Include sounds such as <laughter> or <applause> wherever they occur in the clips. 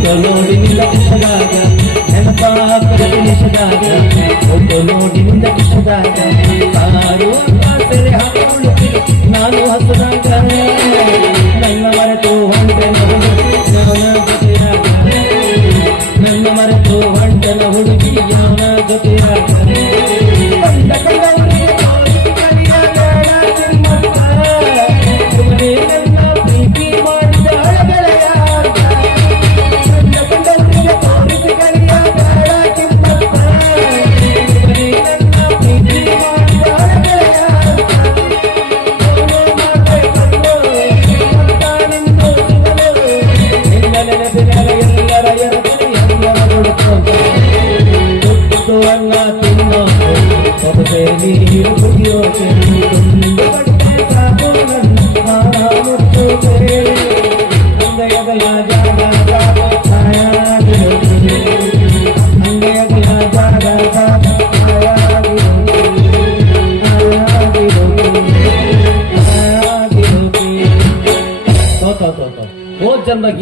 Photo ನೋಡಿ ನಿಂದ ಕಿಸದಾಗ ನೆನಪಾಗ ನಿಷದಾಗ photo ನೋಡಿ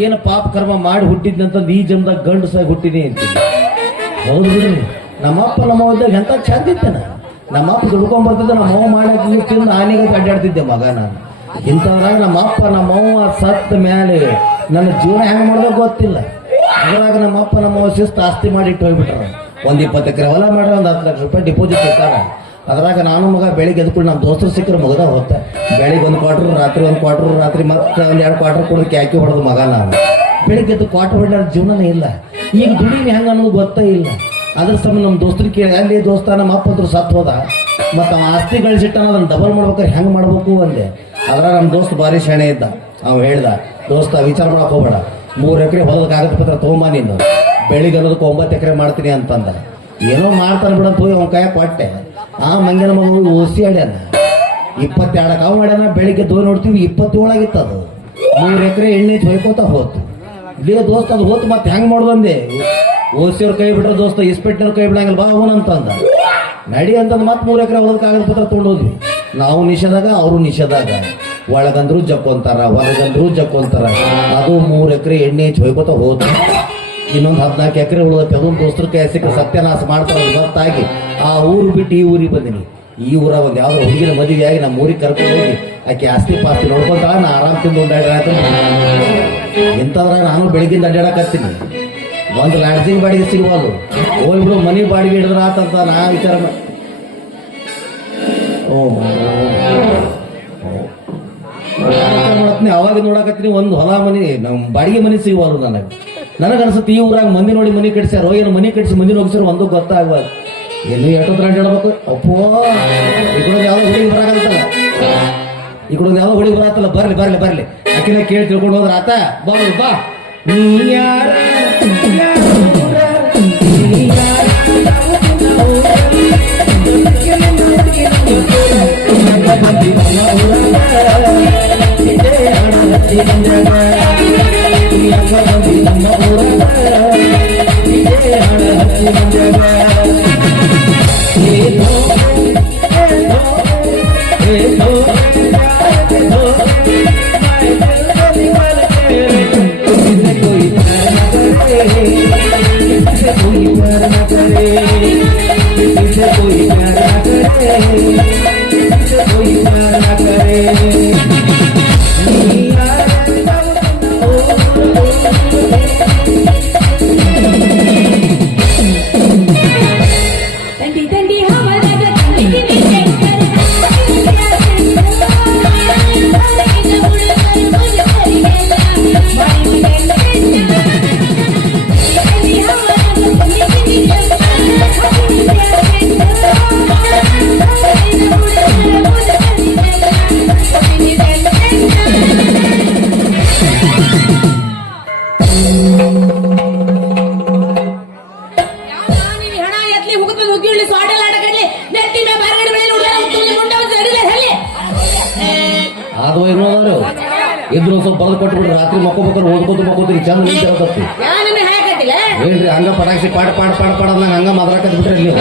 ಏನು ಪಾಪ ಕರ್ಮ ಮಾಡಿ ಹುಟ್ಟಿದ್ನಂತಂದು ಈ ಜನ್ಮದಾಗ ಗಂಡಸಾಗಿ ಹುಟ್ಟಿನಿ ಅಂತ. ಹೌದು ನಮ್ಮಪ್ಪ ನಮ್ಮ ಇದ್ದಾಗ ಎಂತ ಚಂದ ಇತ್ತೇನ ನಮ್ಮಪ್ಪ ದುಡ್ಕೊಂಡ್ ಬರ್ತಿದ್ದ, ನಮ್ಮ ಅವ್ವ ಮಾಡಕ್ಕೆ ತಿಂದು ಆನೆಗೆ ಅಡ್ಡಾಡ್ತಿದ್ದೆ ಮಗ ನಾನು. ಇಂಥದ್ರಾಗ ನಮ್ಮಪ್ಪ, ನಮ್ಮವ್ವ ಸತ್ತ ಮೇಲೆ ನನ್ನ ಜೀವನ ಹೆಂಗ್ ಮಾಡೋದು ಗೊತ್ತಿಲ್ಲ. ಅದ್ರಾಗ ನಮ್ಮಪ್ಪ, ನಮ್ಮವ್ವ ಶಿಸ್ತು ಆಸ್ತಿ ಮಾಡಿ ಇಟ್ಟು ಹೋಗ್ಬಿಟ್ರ. ಒಂದ್ ಇಪ್ಪತ್ತು ಎಕರೆ ಹೊಲ ಮಾಡ್ರ ಒಂದ್ ಹತ್ತು ಲಕ್ಷ ರೂಪಾಯಿ ಡಿಪಾಸಿಟ್ ಇರ್ತಾರ ಅದ್ರಾಗ ನಾನು ಮಗ ಬೆಳಿಗ್ಗೆ ಎದ್ಕೊಂಡು ನಮ್ಮ ದೋಸ್ತರು ಸಿಕ್ಕರೆ ಮಗದ ಹೋಗ್ತ. ಬೆಳಿಗ್ಗೆ ಒಂದು ಕ್ವಾರ್ಟರ್ ರಾತ್ರಿ ಒಂದು ಕ್ವಾರ್ಟರ್ ರಾತ್ರಿ ಮತ್ತೆ ಒಂದು ಎರಡು ಕ್ವಾರ್ಟರ್ ಕೂಡ ಕ್ಯಾಕಿ ಹೊಡೆದು ಮಗ ನಾನು. ಬೆಳಿಗ್ಗೆ ಎದ್ದು ಕ್ವಾರ್ಟರ್ ಹೊಡೆದ ಜೀವನನೇ ಇಲ್ಲ. ಈಗ ದುಡಿಮೆ ಹೆಂಗ ಅನ್ನೋದು ಗೊತ್ತೇ ಇಲ್ಲ. ಅದ್ರ ಸಮ ನಮ್ಮ ದೋಸ್ತರು ಕೇಳಿ, ಅಲ್ಲಿ ದೋಸ್ತ ನಮ್ಮ ಅಪ್ಪಂದ್ರು ಹತ್ರ ಸತ್ ಹೋದ. ಮತ್ತು ಆಸ್ತಿ ಗಳಿಸಿಟ್ಟ ಅದನ್ನ ಡಬಲ್ ಮಾಡ್ಬೇಕಾದ್ರೆ ಹೆಂಗೆ ಮಾಡ್ಬೇಕು ಅಂದೆ. ಅದ್ರಾಗ ನಮ್ಮ ದೋಸ್ತ ಭಾರಿ ಶಾಣೆ ಇದ್ದ. ಅವ್ ಹೇಳ್ದ, ದೋಸ್ತ, ವಿಚಾರ ಮಾಡಕ್ ಹೋಗ್ಬೇಡ. ಮೂರು ಎಕರೆ ಹೊಲದ ಕಾಗದ ಪತ್ರ ತಗೊಂಬ ನೀನು. ಬೆಳಿಗ್ಗೆ ಅನ್ನೋದಕ್ಕೆ ಒಂಬತ್ತು ಎಕರೆ ಮಾಡ್ತೀನಿ ಅಂತಂದ. ಏನೋ ಮಾಡ್ತಾನೆ ಬಿಡಂತ ಹೋಗಿ ಅವನ ಕೈ ಕೊಟ್ಟೆ. ಆ ಮಂಗನ ಮಗ ಓಸಿ ಆಡ್ಯಾನ. ಇಪ್ಪತ್ತೆರಡು ಕಾವು ಮಾಡ್ಯಾನ, ಬೆಳಿಗ್ಗೆ ದೋ ನೋಡ್ತೀವಿ ಇಪ್ಪತ್ತೇಳಾಗಿತ್ತು ಅದು ಮೂರು ಎಕರೆ ಎಣ್ಣೆ ಹೊಯ್ಕೋತ ಹೋತು. ಇಲ್ಲೇ ದೋಸ್ತ, ಅದು ಹೋತು ಮತ್ತೆ ಹೆಂಗ್ ಮಾಡ್ದಂದೆ ಓಸಿಯವ್ರ ಕೈ ಬಿಟ್ರೆ ದೋಸ್ತ, ಇಸ್ಪೆಟ್ನವ್ರ ಕೈ ಬಿಡಂಗಿಲ್ಲ, ಬಾ ಅವನ ಅಂತಂದ. ನಡಿ ಅಂತಂದ್ ಮತ್ತೆ ಮೂರು ಎಕರೆ ಹೊಲದ ಕಾಗದ ಪತ್ರ ತೊಗೊಂಡೋದ್ವಿ. ನಾವು ನಿಷೇಧಾಗ, ಅವರು ನಿಷೇಧಾಗ. ಒಳಗಂದ್ರು ಜಕ್ಕೊಂತಾರ, ಹೊರಗಂದ್ರು ಜಕ್ಕೊಂತಾರ. ಅದು ಮೂರು ಎಕರೆ ಎಣ್ಣೆ ಹೊಯ್ಕೋತ ಹೋತು. ಇನ್ನೊಂದು ಹದಿನಾಲ್ಕು ಎಕರೆ ಉಳಿದಕ್ಕೆ ಅದೊಂದು ದೋಸ್ತರ ಕೈ ಸತ್ಯನಾಶ ಮಾಡ್ತಾರೆ ಗೊತ್ತಾಗಿ ಆ ಊರು ಬಿಟ್ಟು ಈ ಊರಿಗೆ ಬಂದಿನಿ ಈ ಊರ ಒಂದು ಯಾವ್ದು ಹುಡುಗಿನ ಮದುವೆ ಆಗಿ ನಮ್ಮ ಊರಿಗೆ ಕರ್ಕೊಂಡು ಹೋಗಿ ಆಕೆ ಆಸ್ತಿ ಪಾಸ್ತಿ ನೋಡ್ಕೊಂತಾಳ ನಾ ಆರಾಮ್ ತಿಂದು ಆಯ್ತು ಇಂಥದ್ರಾಗ ನಾನು ಬೆಳಗಿಂದ ಅಡ್ಡಾಡಕತ್ತೀನಿ ಒಂದು ಲಾಡ್ಜಿಂಗ್ ಬಾಡಿಗೆ ಸಿಗ್ಬೋದು ಹೋಗ್ಬಿಡು ಮನೆ ಬಾಡಿಗೆ ಹಿಡಿದ್ರ ಆತಂತ ನಾ ವಿಚಾರ ಮಾಡತ್ನಿ ಅವಾಗ ನೋಡಕತ್ತೀನಿ ಒಂದು ಹೊಲ ಮನೆ ನಮ್ಮ ಬಾಡಿಗೆ ಮನಿ ಸಿಗ್ಬೋದು ನನಗೆ ನನಗೆ ಅನ್ಸುತ್ತೆ ಈ ಊರಾಗ ಮಂದಿ ನೋಡಿ ಮನೆ ಕಟ್ಸ್ಯಾರೋ ಏನು ಮನೆ ಕಟ್ಸಿ ಮಂದಿ ಹೋಗಿಸ್ಯಾರ ಒಂದು ಗೊತ್ತಾಗ್ಬಾರ್ದು ಏನು ಎಷ್ಟೊತ್ತರ ಅಡ್ಡಾಡ್ಬೇಕು ಅಪ್ಪೋ, ಈ ಕೂಡ ಯಾವ ಹುಡುಗಿ ಬರಾಕತ್ತಲ್ಲ. ಈ ಕೂಡ ಯಾವ್ದೋ ಹುಡುಗಿ ಬರತ್ತಲ್ಲ ಬರ್ಲಿ ಬರ್ಲಿ ಬರ್ಲಿ. ಅಕ್ಕಿನ ಕೇಳಿ ತಿಳ್ಕೊಂಡು ಹೋದ್ರ ಆತ, ಬಾ ಬಾ ನೀ ಯಾರ? ಯಾರ ಊರ? ಒಂದ್ ಸ್ವಲ್ಪ ಬರೆದು ಕೊಟ್ಬಿಡ್ರಿ ರಾತ್ರಿ ಮಕ್ಕೋಬೇಕಾದ್ರೆ ಓದ್ಕೋತ ಮಕ್ಕೋತೀರಿ ಚಂದ ಹಾಕತ್ತಿಲ್ಲ ಏನ್ರಿ ಹಂಗ ಪಟಾಕ್ಷಿ ಪಾಡ್ ಪಾಡ್ ಪಾಡ್ ಪಾಡ್ ಅಂದಂಗ ಹಂಗ ಮದ್ರಾಕತ್ ಬಿಟ್ರಿ ನೀವು.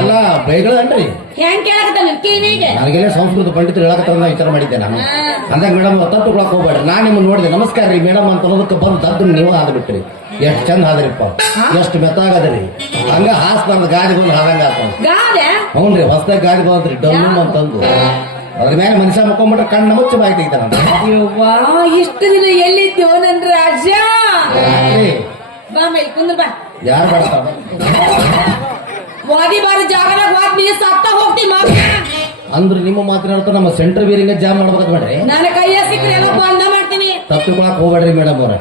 ಎಲ್ಲ ಬೈಗಳನ್ರಿ. ನನಗೆಲ್ಲ ಸಂಸ್ಕೃತ ಪಂಡಿತರು ಹೇಳಕತ್ತಾರ ನಾ ವಿಚಾರ ಮಾಡಿದ್ದೆ ನಾನು. ಅಂದಾಗ ಮೇಡಮ್ ತಪ್ಪುಕೊಳಕ್ ಹೋಗ್ಬೇಡ್ರಿ. ನಾನು ನಿಮ್ಮನ್ನ ನೋಡಿದೆ ನಮಸ್ಕಾರ ರೀ ಮೇಡಮ್ ಅಂತ ಅನ್ನೋದಕ್ಕೆ ಬಂದು ತದ್ದು ನೀವು ಆದ್ಬಿಟ್ರಿ ಎಷ್ಟು ಚಂದ ಆದ್ರಿಪ್ಪ ಎಷ್ಟು ಮೆತ್ತಾಗದ್ರಿ. ಹಂಗ ಹಾಸ್ ನನ್ನ ಗಾಡಿ ಬಂದು ಹಾದಂಗ ಆತ ಹ್ಞೂ ರೀ ಹೊಸ್ದಾಗ ಗಾಡಿ ಬಂದ್ರಿ ಡಮ್ ಅಂತಂದು. ಅದ್ರ ಮೇಲೆ ಮನುಷ್ಯ ಮಕ್ಕೊಂಬಿಟ್ರೆ ಕಣ್ಣು ಮುಚ್ಚಿ ಬಾಯಿ ತೆಗಿತಾನ ಯವ್ವಾ ಇಷ್ಟು ದಿನ ಎಲ್ಲಿದ್ದೋ ನನ್ ರಾಜ ಬಾ ಮೈ ಕುಂದ್ರ ಬಾ. ಯಾರು ಬೇಡತಾವ ವಾದಿ ಬಾರಿ ಜಾಗದಾಗ ವಾದ್ ನೀ ಸತ್ತ ಹೋಗ್ತಿ ಮಗ ಅಂದ್ರೆ ನಿಮ್ಮ ಮಾತಿನ ನಮ್ಮ ಸೆಂಟರ್ ಬೀರಿಂಗ್ ಜಾಮ್ ಮಾಡ್ಬೇಕು ಬೇಡ್ರಿ. ನನ್ನ ಕೈಯ ಸಿಕ್ಕರೆ ಎಲ್ಲ ಬಂದ ಮಾಡ್ತೀನಿ. ತಪ್ಪಿಕೊಳಕ್ ಹೋಗ್ಬೇಡ್ರಿ ಮೇಡಮ್ ಅವ್ರ.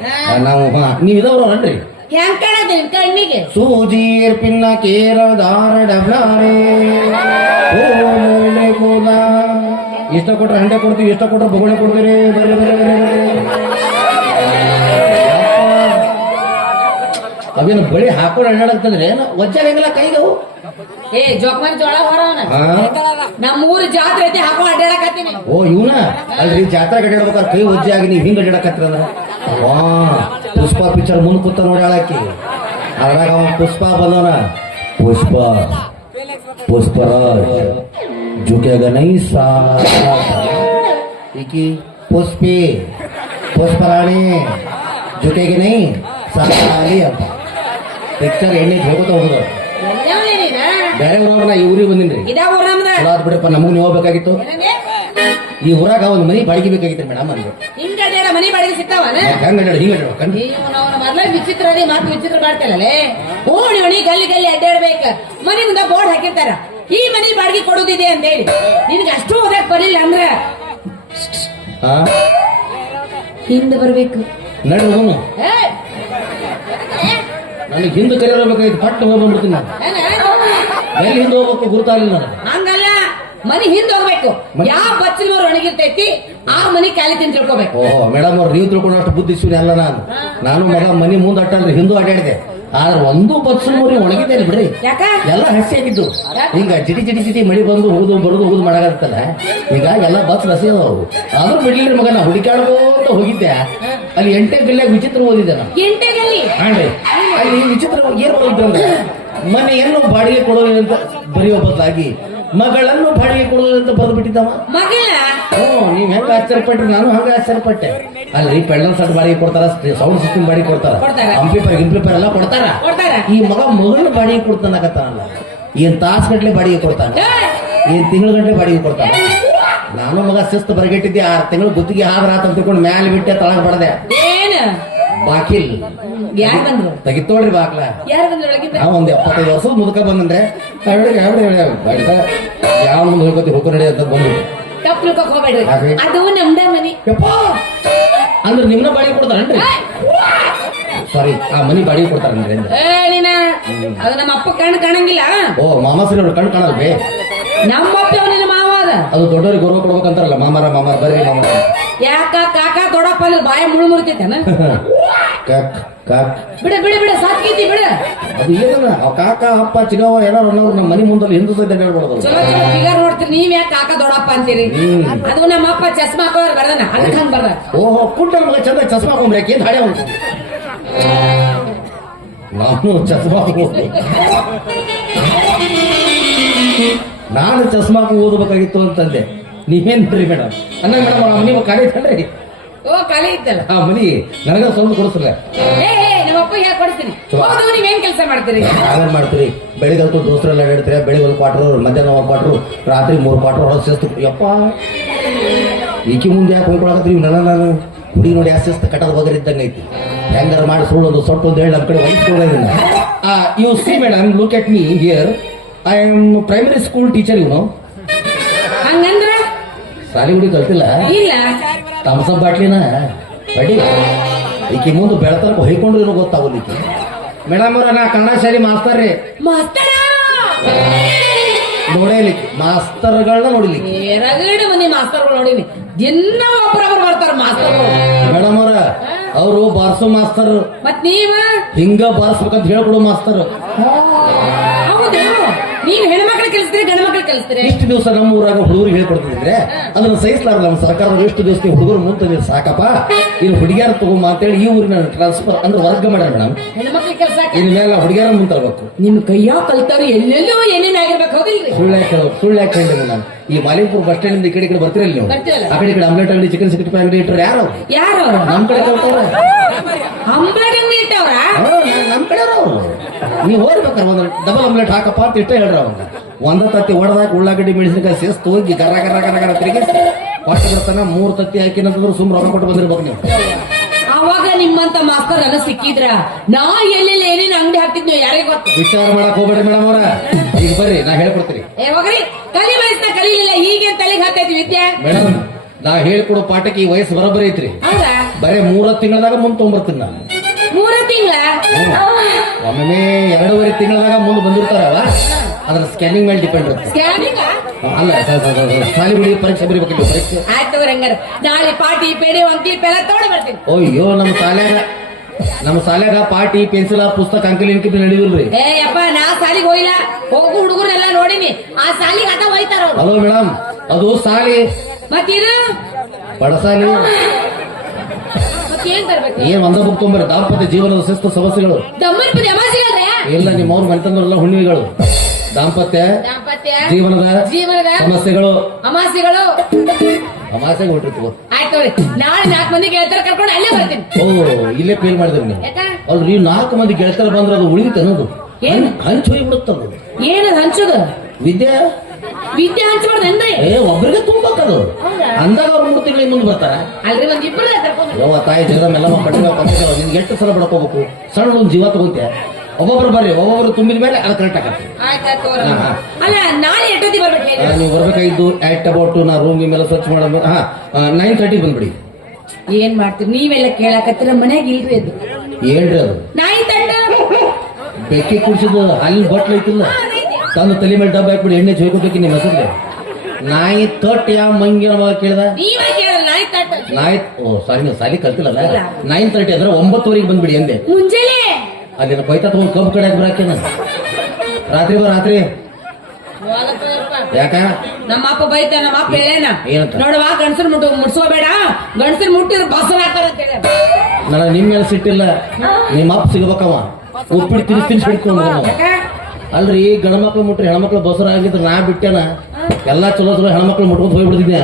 ನಾವು ನೀವ್ ಇದಾವ್ರನ್ರಿ ಹೆಂಗ್ ನಿನ್ ಕಣ್ಣಿಗೆ? ಸೂಜೀರ್ ಪಿನ್ನ ಕೇರ ದಾರ ಡಬ್ಲಾರೆ ಓ ಮುಳ್ಳೆ ಕೂಲ ಇಷ್ಟ ಕೊಟ್ರೆ ಹಂಡೆ ಕೊಡ್ತೀವಿ ಇಷ್ಟ ಕೊಟ್ರೆ ಬೊಗಳೆ ಕೊಡ್ತೀರಿ. ಬರ್ರಿ ಬರ್ರಿ ಬರ್ರಿ. ಅವೇನು ಬಳಿ ಹಾಕೊಂಡು ಅಡ್ಡಾಡತ್ತಂದ್ರೆ ಏನು? ಕೈಗೆ ಕೈಗವು ಏ ಜೋಕ್ಮನ್ ಜೋಳ ಹೊರವನ ನಮ್ಮ ಊರು ಜಾತ್ರೆ ಐತಿ ಹಾಕೊಂಡು ಅಡ್ಡಾಡಕತ್ತೀನಿ. ಓ ಇವನ? ಅಲ್ರಿ ಜಾತ್ರೆ ಅಡ್ಡಾಡ್ಬೇಕಾದ್ರೆ ಕೈ ಒಜ್ಜೆ ಆಗಿ ನೀವು ಹಿಂಗೆ ಅಡ್ಡಾಡಕತ್ರ ವಾ ಪುಷ್ಪ ಪಿಕ್ಚರ್ ಮುಂದೆ ಕೂತ ನೋಡಿ ಆಳಾಕಿ ಅದ್ರಾಗ ಅವ ಪುಷ್ಪ ಬಂದವನ. ಪುಷ್ಪ. ಪುಷ್ಪರಾಜ್ ನೈ ಸಾ ಈಕಿ ಪುಷ್ಪಿ ಪುಷ್ಪರಾಣಿ ಜುಕೆಗೆ ನೈ ಸಾಲಿ ಅಂತ. ಪಿಕ್ಚರ್ ಎಣ್ಣೆ ಹೋಗುತ್ತ ಹೋಗುದು. ಬೇರೆ ಊರವ್ರನ್ನ ಈ ಊರಿಗೆ ಬಂದಿನ್ರಿ. ಚಲೋ ಆತ್ ನಮಗೂ ನೀವು ಹೋಗ್ಬೇಕಾಗಿತ್ತು. ಈ ಊರಾಗ ಒಂದು ಮನಿ ಬಾಡಿಗೆ ಬೇಕಾಗಿತ್ತು ಮೇಡಮ್ ಅಂದ್ರು. ಮನಿ ಬಾಡಿಗೆ ಸಿಗ್ತಾವ ಹೆಂಗ ಹಿಂಗ ಮೊದ್ಲ ವಿಚಿತ್ರ ಮಾತು ವಿಚಿತ್ರ ಮಾಡ್ತಾರಲ್ಲೇ. ಓಣಿ ಓಣಿ ಗಲ್ಲಿ ಗಲ್ಲಿ ಅಡ್ಡಾಡ್ಬೇಕು ಮನಿ ಮುಂದೆ ಬೋರ್ಡ್ ಹಾಕಿರ್ತಾರ. ಈ ಮನಿ ಬಾಡಿಗೆ ಕೊಡೋದಿದೆ ಅಂತ ಹೇಳಿ. ನಿನಗೆ ಅಷ್ಟು ಓದಕ್ ಬರಲಿಲ್ಲ ಅಂದ್ರೆ? ಹಿಂದೆ ಬರ್ಬೇಕು. ಹೋಗೋಣ. ಏ, ನನಗೆ ಹಿಂದೆ ಕರೆಯಬೇಕಾಯ್ತು ಪಟ್ಟು ಹೋಗ್ಬಿಡ್ತೀನಿ ನಾನು? ಎಲ್ಲಿ ಹಿಂದೆ ಹೋಗ್ಬೇಕು ಗುರುತಾಗಲಿಲ್ಲ ನನಗೆ. ಹಂಗಲ್ಲ. ಮನಿ ಹಿಂದೆ ಹೋಗ್ಬೇಕು. ಯಾವ ಬಚ್ಚಲ್ನವ್ರು ಒಣಗಿರ್ತೈತಿ ಆ ಮನಿ ಖಾಲಿ ತಿಂದ್ ತಿಳ್ಕೊಬೇಕು. ಓಹೋ ಮೇಡಮ್ ಅವ್ರು ನೀವು ತಿಳ್ಕೊಂಡಷ್ಟು ಬುದ್ಧಿಸುವಿ ಅಲ್ಲ ನಾನು. ನಾನು ಮಗ ಮನಿ ಮುಂದೆ ಅಟ್ಟಲ್ರಿ ಹಿಂದೂ ಅಡ್ಡಾಡಿದೆ ಆದ್ರೆ ಒಂದು ಬಸ್ ನೋಡಿ ಒಣಗಿದ್ದೇನೆ ಬಿಡ್ರಿ. ಎಲ್ಲ ಹಸಿ ಆಗಿದ್ದು ಹಿಂಗ ಜಿಟಿ ಜಿಟಿ ಜಿಟಿ ಮಳಿ ಬಂದು ಹೋಗುದು ಬರುದು ಹೋಗುದು ಮಾಡಾಗತ್ತಲ್ಲ ಈಗ ಎಲ್ಲ ಬಸ್ ಹಸಿ ಅದಾವು. ಆದ್ರೂ ಬಿಡ್ಲಿಲ್ಲ ಮಗ ನಾ ಹುಡುಕಾಡ್ಕೋತ ಹೋಗಿದ್ದೆ ಅಲ್ಲಿ ಎಂಟೆ ಗಲ್ಯಾಗ ವಿಚಿತ್ರ ಓದಿದ್ದೆ ನಾನು. ಅಲ್ಲಿ ವಿಚಿತ್ರ ಏನ್ ಓದಿದ್ರು ಮನೆ ಏನು ಬಾಡಿಗೆ ಕೊಡೋದು ಅಂತ ಬರೆಯೋ ಬದಲಾಗಿ ಮಗಳನ್ನು ಬಾಡಿಗೆ ಕೊಡೋದು ಅಂತ ಬರೆದು ಬಿಟ್ಟಿದ್ದವ ಮಗಳ? ಹ್ಞೂ ನೀವ್ ಹೆಂಗ ಆಶ್ಚರ್ಯಪಟ್ರಿ? ನಾನು ಹಂಗ ಆಶ್ಚರ್ಯಪಟ್ಟೆ. ಅಲ್ಲಿ ಪೆಂಡಲ್ ಸಟ್ ಬಾಡಿಗೆ ಕೊಡ್ತಾರ ಸೌಂಡ್ ಸಿಸ್ಟಮ್ ಬಾಡಿಗೆ ಕೊಡ್ತಾರ. ಅಂಪ್ಲಿಫೈರ್ ಗಿಂಪ್ಲಿಫೈರ್ ಎಲ್ಲ ಕೊಡ್ತಾರ. ಈ ಮಗ ಮಗಳನ್ನ ಬಾಡಿಗೆ ಕೊಡ್ತಾನಕತ್ತಾನಲ್ಲ ಏನ್ ತಾಸ್ ಗಂಟ್ಲೆ ಬಾಡಿಗೆ ಕೊಡ್ತಾನೆ? ಏನ್ ತಿಂಗಳ ಗಂಟೆ ಬಾಡಿಗೆ ಕೊಡ್ತಾನೆ? ನಾನು ಮಗ ಶಿಸ್ತು ಬರಗೆಟ್ಟಿದ್ದೆ ಆರ್ ತಿಂಗಳು ಗುತ್ತಿಗೆ ಆದ್ರ ಆತ ಅಂತ ತಿಳ್ಕೊಂಡು ಮ್ಯಾಲೆ ಬಿಟ್ಟೆ ತಳಗ ಬಡದೆ. ಬಾಕಿಲ್. ಯಾರ್ ಬಂದ್ರು? ತೆಗಿತೋಳ್ರಿ ಬಾಕ್ಲ ಯಾರು ಬಂದ್ರು ಒಳಗಿಂದ? ಒಂದ್ ಎಪ್ಪತ್ತೈದು ವರ್ಷದ ಮುದುಕ ಬಂದಂದ್ರೆ ಯಾವ ಮುಂದೆ ಹೋಗ್ತಿ ಹೋಗ ನಡಿ ಅಂತ ಬಂದ್ರು ತಪ್ಪು ತಿಳ್ಕೊಕ್ ಹೋಗ್ಬೇಡ್ರಿ. ಅದು ನಮ್ದ ಮನಿ. ಯಪ್ಪ! ಅಂದ್ರೆ ನಿಮ್ನ ಬಾಡಿಗೆ ಕೊಡ್ತಾರನ್ರಿ? ಸಾರಿ ಆ ಮನಿ ಬಾಡಿ ಕೊಡ್ತಾರನ್ರಿ ನೀನ ಅದು ನಮ್ಮ ಅಪ್ಪ ಕಣ್ಣು ಕಾಣಂಗಿಲ್ಲ? ಓ ಮಾಮಾಸರಿ ಅವ್ರು ಕಣ್ ಕಾಣಲ್ವೇ? ನಮ್ಮ ಅಪ್ಪ ಅದ ದೊಡ್ಡವ್ರಿಗೆ ಗೌರವ ಕೊಡ್ಬೇಕಂತಾರಲ್ಲ ಮಾಮಾರ ಮಾಮಾರ ಬರ್ರಿ ಮಾಮಾರ. ಯಾಕ ಕಾಕ ದೊಡ್ಡಪ್ಪ ಅಲ್ಲಿ ಬಾಯಿ ಮುಳು <laughs> ಕಕ್ ಕಕ್. ಬಿಡ ಬಿಡ ಬಿಡ ಸಾಕೈತಿ ಬಿಡ. ಅದು ಏನಲ್ಲ ಕಾಕ ಅಪ್ಪ ಚಿಗವ ಏನಾರು ಅನ್ನೋರು ನಮ್ಮ ಮನಿ ಮುಂದಲ್ಲಿ ಹಿಂದೂ ಸಹಿತ ಹೇಳ್ಬಾರ್ದು. ಚಲೋ ಚಲೋ ಫಿಗರ್ ನೋಡ್ತೀರಿ. ನೀವ್ ಯಾಕೆ ಕಾಕ ದೊಡ್ಡಪ್ಪ ಅಂತೀರಿ. ಅದು ನಮ್ಮ ಅಪ್ಪ ಚಸ್ಮಾ ಹಾಕೋರ್ ಬರ್ದನ. ಅದಕ್ಕೆ ಹಂಗ ಬರ್ದ ಓಹೋ ಕುಟ್ಟ ಮಗ ಚಂದ ಚಸ್ಮಾ ಕೊಂಬ್ರೆ ಏನ್ ಹಾಡೆ ಅವ್ನು ನಾನು ಚಸ್ಮಾ ಹಾಕೊಂಡು ನಾನು ಚಸ್ಮಾ ಹಾಕೊಂಡು ಓದಬೇಕಾಗಿತ್ತು ಅಂತಂದೆ. ನೀವೇನ್ ಬರ್ರಿ ಮೇಡಮ್? ಅನ್ನ ಮೇಡಮ್ ಆ ಮನಿ ಖಾಲಿ ಐತಲ್ರಿ ಓ ಖಾಲಿ ಇತ್ತಲ್ಲ ಆ ಮನಿ ನನಗ ಸ್ವಲ್ಪ ಕೊಡಿಸ್ರಲ್ಲ ಏ ಏ, ನಮ್ಮ ಅಪ್ಪ ಹೇಳಿ ಕೊಡ್ತೀನಿ ಹೌದು ನೀವ್ ಕೆಲಸ ಮಾಡ್ತೀರಿ? ನಾವೇನ್ ಮಾಡ್ತೀರಿ? ಬೆಳಿಗ್ಗೆ ಹೊತ್ತು ದೋಸ್ತರೆಲ್ಲ ಹೇಳ್ತೀರಿ ಬೆಳಿಗ್ಗೆ ಒಂದು ಕ್ವಾಟ್ರು ಮಧ್ಯಾಹ್ನ ಒಂದು ಕ್ವಾಟ್ರು ರಾತ್ರಿ ಮೂರು ಕ್ವಾಟ್ರು ಹೊರ ಸೇಸ್ತು ಯಪ್ಪ. ಈಕಿ ಮುಂದೆ ಯಾಕೆ ಹೋಗ್ಕೊಳಕತ್ರಿ ನನ್ನ ನಾನು. ಹುಡಿ ನೋಡಿ ಆ ಸೇಸ್ತ ಕಟ್ಟದ ಬಗರ್ ಇದ್ದಂಗೆ ಐತಿ. ಹೆಂಗಾರ ಮಾಡಿ ಸುಳ್ಳು ಒಂದು ಸೊಟ್ಟು ಒಂದು ಹೇಳಿ ನಮ್ಮ ಕಡೆ ಒಯ್ಸ್ಕೊಳ್ಳೋದಿಲ್ಲ you see madam look at me here I am primary school teacher ಇವನು ಹಂಗಂದ್ರ? ಹುಡುಗಿ ಕಲ್ತಿಲ್ಲ? ಇಲ್ಲ. ತಮಸಪ್ ಬಾಟ್ಲಿನ ಬಡಿ. ಈಕೆ ಮುಂದೆ ಬೆಳತನಕ ಹೊಯ್ಕೊಂಡು ಏನೋ ಗೊತ್ತಾಗೋದು ಈಕೆ ಮೇಡಮ್ ಅವ್ರ ನಾ ಕನ್ನಡ ಶಾಲೆ ಮಾಸ್ತರ್ ರೀ. ಮಾಸ್ತರ? ನೋಡಲಿಕ್ಕೆ. ಮಾಸ್ತರ್ಗಳನ್ನ ನೋಡಿಲಿಕ್ಕೆ. ಏ, ಮನೆ ಮಾಸ್ತರ್ಗಳು ನೋಡಿನಿ. ದಿನ ಒಬ್ಬರೊಬ್ರು ಬರ್ತಾರ ಮಾಸ್ತರ್ಗಳು ಮೇಡಮ್ ಅವ್ರ ಅವರು ಬಾರ್ಸೋ ಮಾಸ್ತರ್. ಮತ್ ನೀವ? ಹಿಂಗ ಬಾರಿಸ್ಬೇಕಂತ ಹೇಳ್ಕೊಡೋ ಮಾಸ್ತರ್. ನೀವ್ ಹೆಣ್ಮಕ್ಳು ಕಲಿಸ್ತೀರಿ ಗಂಡ ಮಕ್ಳು ಕಲಿಸ್ತೀರಿ? ಇಷ್ಟು ದಿವಸ ನಮ್ಮ ಊರಾಗ ಹುಡುಗರು ಹೇಳ್ಕೊಡ್ತಿದ್ರೆ ಅದನ್ನ ಸಹಿಸಲಾರಲ್ಲ ನಮ್ಮ ಸರ್ಕಾರದ ಎಷ್ಟು ದಿವಸ ಹುಡುಗರು ಮುಂತಂದ್ರೆ ಸಾಕಪ್ಪ? ಇನ್ನು ಹುಡುಗಿಯರ ತಗೊಂಬ ಅಂತೇಳಿ ಈ ಊರಿನ ಟ್ರಾನ್ಸ್ಫರ್ ಅಂದ್ರೆ ವರ್ಗ ಮಾಡ್ಯಾರ ಮೇಡಮ್. ಹೆಣ್ಮಕ್ಳು ಕೆಲಸ ಇನ್ ಮೇಲೆ ಹುಡುಗಿಯರ ಮುಂತರ್ಬೇಕು ನಿಮ್ ಕೈಯಾ ಕಲ್ತಾರು ಎಲ್ಲೆಲ್ಲೋ ಏನೇನ್ ಆಗಿರ್ಬೇಕು ಹೌದಿಲ್ರಿ ಸುಳ್ಳು ಯಾಕೆ ಹೇಳೋದು? ಸುಳ್ಳು ಯಾಕೆ ಹೇಳಿ ಮೇಡಮ್. ಈ ಮಾಲಿಂಪುರ ಬಸ್ ಸ್ಟ್ಯಾಂಡ್ ಈ ಕಡೆ ಈ ಕಡೆ ಬರ್ತಿರಲ್ಲ ನೀವು? ಬರ್ತೀವಲ್ಲ. ಆ ಕಡೆ ಈ ಕಡೆ ಆಮ್ಲೆಟ್ ಅಂಗಡಿ ಚಿಕನ್ ಸಿಕ್ಸ್ಟಿ ಫೈವ್ ಅಂಗಡಿ ಇಟ್ಟರೆ ಯಾರು ಯಾರು ನಮ್ ಕಡೆ ಇಟ್ಟವ್ರ? ನಮ್ ಕಡೆ ಅವರು. ನೀವು ಹೋಗ್ಬೇಕಾರೆ ಒಂದು ಡಬಲ್ ಆಮ್ಲೆಟ್ ಹಾಕಪ್ಪ ಅಂತ ಇಟ್ಟೆ ಹೇಳ್ರ ಅವಂಗ ಒಂದ ತತ್ತಿ ಒಡದಾಕ ಉಳ್ಳಾಗಡ್ಡಿ ಮೆಣಸಿನಕಾಯಿ ಸೇಸ್ತು ಹೋಗಿ ಗರ ಗರ ಗರ ಗರ ತಿರುಗಿಸಿ ಹೊಟ್ಟೆ ಬರ್ತಾನ ಮೂರ್ ತತ್ತಿ ಹಾಕಿನಂತಂದ್ರೆ ಸುಮ್ ರೊಕ್ಕ ಕೊಟ್ಟು ಬಂದಿರ್ಬೇಕು ನೀವು. ಅವಾಗ ನಿಮ್ಮಂತ ಮಾಸ್ತರ್ ನನಗ್ ಸಿಕ್ಕಿದ್ರ? ನಾ ಎಲ್ಲೆಲ್ಲಿ ಏನೇನ್ ಅಂಗಡಿ ಹಾಕ್ತಿದ್ನೋ ಯಾರಿಗೆ ಗೊತ್ತು? ವಿಚಾರ ಮಾಡಕ್ ಹೋಗ್ಬೇಡ್ರಿ ಮೇಡಮ್ ಅವ್ರ. ಈಗ ಬರ್ರಿ ನಾ ಹೇಳ್ಕೊಡ್ತೀನಿ. ಏ ಹೋಗ್ರಿ. ಕಲಿ ವಯಸ್ಸಿನ ಕಲೀಲಿಲ್ಲ ಈಗೇನ್ ತಲೆಗೆ ಹಾಕೈತಿ ವಿದ್ಯೆ? ಮೇಡಮ್ ನಾ ಹೇಳ್ಕೊಡೋ ಪಾಠಕ್ಕೆ ಈ ವಯಸ್ಸು ಬರೋಬ್ಬರಿ ಐತ್ರಿ. ಹೌದಾ? ಬರೇ ಮೂರ ತಿಂಗಳದಾಗ ಮುಂದ್ ತೊಗೊಂಬರ್ತೀನಿ ನಾನು. ಮೂರ ತಿಂಗಳ? ಒಮ್ಮೆ ಎರಡೂವರೆ ತಿಂಗಳದಾಗ ಮುಂದ್ ಬಂದಿರ್ತಾರಲ್ಲ ಅದನ್ನ ಸ್ಕ್ಯಾನಿಂಗ್ ಮೇಲೆ ಡಿಪೆಂಡ್ ಇರುತ್ತೆ. ಸ್ಕ್ಯಾನಿಂಗ್ ಅಲ್ಲ ಸ- ಸ- ಸ- ಸ- ಶಾಲೆ ಬಿಡಿ ಪರೀಕ್ಷೆ ಬರೀಬೇಕಿಲ್ಲ ಪರೀಕ್ಷೆ. ಆಯ್ತು ರಂಗರ ನಾಳೆ ಪಾಟಿ ಪೇಡೆ ಒಂದ್ ಪೇರೆ ತಗೊಂಡು ಬರ್ತೀನಿ. ಅಯ್ಯೋ ನಮ್ಮ ಶಾಲ್ಯಾಗ ನಮ್ಮ ಶಾಲ್ಯಾಗ ಪಾಟಿ ಪೆನ್ಸಿಲ್ ಪುಸ್ತಕ ಅಂಕಲ್ ಇಂಕಿ ನಡೆಯುದಿಲ್ರಿ ಏ ಯಪ್ಪ ನಾ ಸಾಲಿಗೆ ಹೋಗಿಲ್ಲ. ಹೋಗು ಹುಡುಗರೆಲ್ಲ ನೋಡಿನಿ. ಆ ಸಾಲಿಗೆ ಅದ ಹೋಯ್ತಾರ ಹಲೋ ಮೇಡಮ್ ಅದು ಸಾಲಿ ಮತ್ತಿದು ಬಡಸಾಲಿ ಏನ್ ಒಂದ ಬುಕ್ ತೊಂಬರಿ ದಾಂಪತ್ಯ ಜೀವನದ ಶಿಸ್ತು ಸಮಸ್ಯೆಗಳು. ಇಲ್ಲ ನಿಮ್ಮ ಅವ್ರ ಮನೆತಂದ್ರೆಲ್ಲ ಹುಣ್ಣಿಮೆಗಳು. ದಾಂಪತ್ಯ ದಾಂಪತ್ಯ ಜೀವನದ ಜೀವನದ ಸಮಸ್ಯೆಗಳು. ಅಮಾಸಿಗಳು ಅಮಾಸೆಗೆ ಆಯ್ತು ನಾಳೆ ನಾಲ್ಕು ಮಂದಿ ಗೆಳತರ ಕರ್ಕೊಂಡು ಅಲ್ಲೇ ಬರ್ತೀನಿ. ಓ ಇಲ್ಲೇ ಫೇಲ್ ಮಾಡಿದ್ರಿ ನೀವು. ಅಲ್ರಿ ನಾಲ್ಕು ಮಂದಿ ಗೆಳತರ ಬಂದ್ರೆ ಅದು ಉಳಿದಿತ್ತು ಅನ್ನೋದು. ಏನು? ಹಂಚು ಹೋಗಿ ಏನು ಹಂಚೋದು? ವಿದ್ಯೆ? ವಿದ್ಯೆ ಹಂಚ್ಬಾರ್ದನ್ರಿ ಏ ಒಬ್ಬರಿಗೆ ತುಂಬಕ್ಕದು? ಅಂದಾಗ ಅವ್ರು ಮೂರು ತಿಂಗಳಿಗೆ ಮುಂದೆ ಬರ್ತಾರ. ಅಲ್ರಿ ಒಂದ್ ಇಬ್ರು ಕರ್ಕೊಂಡು ಯವ್ವ ತಾಯಿ ಜಗದ ಎಲ್ಲ ಪಂಚಗಳ ನಿನ್ಗೆ ಎಷ್ಟು ಸಲ ಬಡ್ಕೋಬೇಕು? ಸಣ್ಣ ಒಂದು ಜೀವ ತಗೊಂತೆ. ಒಬ್ಬೊಬ್ರು ಬರ್ರಿ ಒಬ್ಬೊಬ್ರು ತುಂಬಿದ ಮೇಲೆ ಅದು ಕರೆಕ್ಟ್ ಆಗತ್ತೆ. ಅಲ್ಲ ನಾಳೆ ಎಷ್ಟೊತ್ತಿ ಬರ್ಬೇಕು ಹೇಳಿ? ಆ, ನೀವು ಬರ್ಬೇಕಾಗಿದ್ದು ಆಟ್ ಅಬೌಟ್ ನಾ ರೂಮ್ ಮೇಲೆ ಸ್ವಚ್ಛ ಮಾಡೋ ಹಾ ನೈನ್ ತರ್ಟಿಗೆ ಬಂದ್ಬಿಡಿ. ಏನ್ ಮಾಡ್ತೀರಿ? ನೀವೆಲ್ಲ ಕೇಳಾಕತ್ತೀರ? ಮನೆಗೆ ಇಲ್ರಿ ಅದು. ಏನ್ರಿ ಅದು. ತಂಡ ಬೆಕ್ಕಿ ಕುಡಿಸಿದ ಅಲ್ಲಿ ಬಟ್ಲು ಐತಿಲ್ಲ. ತಂದು ತಲೆ ಮೇಲೆ ಡಬ್ಬ ಹಾಕ್ಬಿಡಿ ಎಣ್ಣೆ ಚೊಯ್ಕೊಟ್ಟಕ್ಕೆ ನಿಮ್ಮ ಹೆಸರು ನಾಯಿ ತೊಟ್ಟ ಯಾವ ಮಂಗಿನ ಮಗ ಕೇಳ್ದ? ನಾಯಿ ಓ ಸಾರಿ ನೀವು ಸಾಲಿ ಕಲ್ತಿಲ್ಲ ನೈನ್ ತರ್ಟಿ ಅಂದ್ರೆ ಒಂಬತ್ತುವರೆಗೆ ಬಂದ್ಬಿಡಿ ಅಂದೆ ಮುಂಜಾನೆ? ಅಲ್ಲಿನ ಬೈತಾ ತಗೊಂಡು ಕಬ್ಬು ಕಡೆ ಬರಾಕೆ ರಾತ್ರಿ ಬಾ ರಾತ್ರಿ. ಯಾಕ? ನಮ್ಮ ಅಪ್ಪ ಬೈತ ನಮ್ಮ ಅಪ್ಪ ಹೇಳೇನ? ಏನಂತ? ನೋಡವಾ ಗಂಡಸರ್ ಮುಟ್ಟು ಮುಟ್ಸೋಬೇಡ ಗಂಡಸರ್ ಮುಟ್ಟಿದ್ರೆ ಬಸರ್ ಹಾಕ್ತಾರ ಅಂತ ಹೇಳ ನನಗೆ ನಿಮ್ಮ ಮೇಲೆ ಸಿಟ್ಟಿಲ್ಲ. ನಿಮ್ಮ ಅಪ್ಪ ಸಿಗ್ಬೇಕವ. ಉಪ್ಪಿಟ್ಟು ತಿನ್ಸಿ ತಿನ್ಸಿ ಹಿಡ್ಕೊಂಡು ಅಲ್ರಿ ಅಲ್ರಿ ಗಂಡ ಮಕ್ಳು ಮುಟ್ರಿ ಹೆಣ್ಮಕ್ಳು ಬಸರ ಆಗಿದ್ರೆ ನಾ ಬಿಟ್ಟೆನ. ಎಲ್ಲಾ ಚಲೋ ಚಲೋ ಹೆಣ್ಮಕ್ಳು ಮುಟ್ಕೊಂಡು ಹೋಗ್ಬಿಡ್ತಿದ್ದೆ.